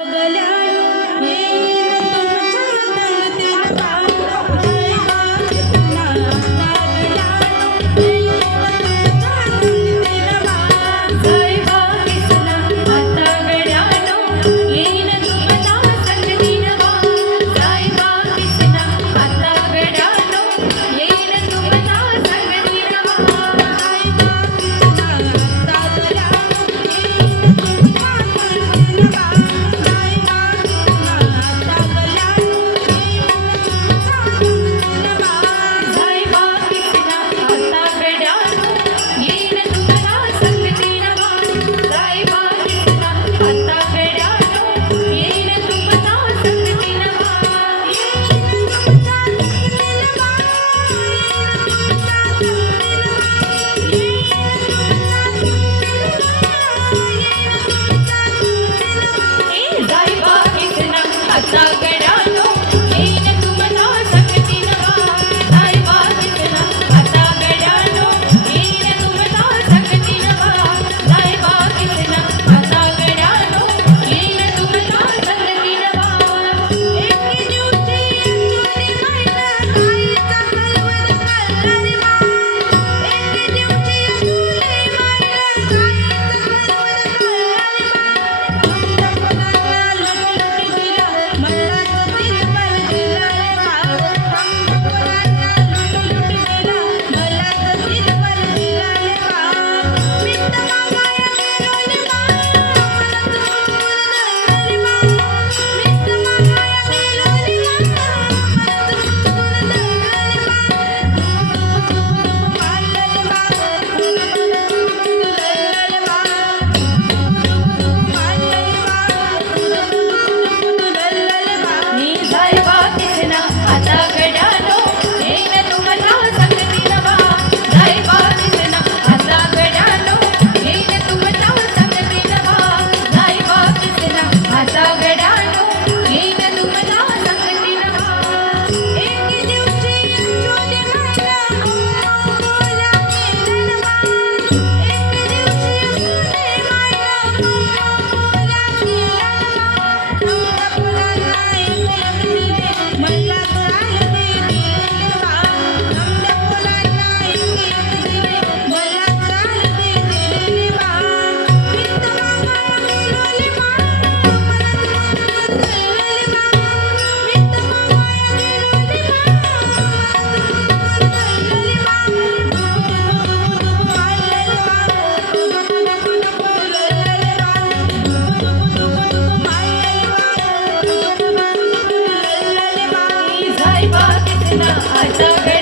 Далее. I love it.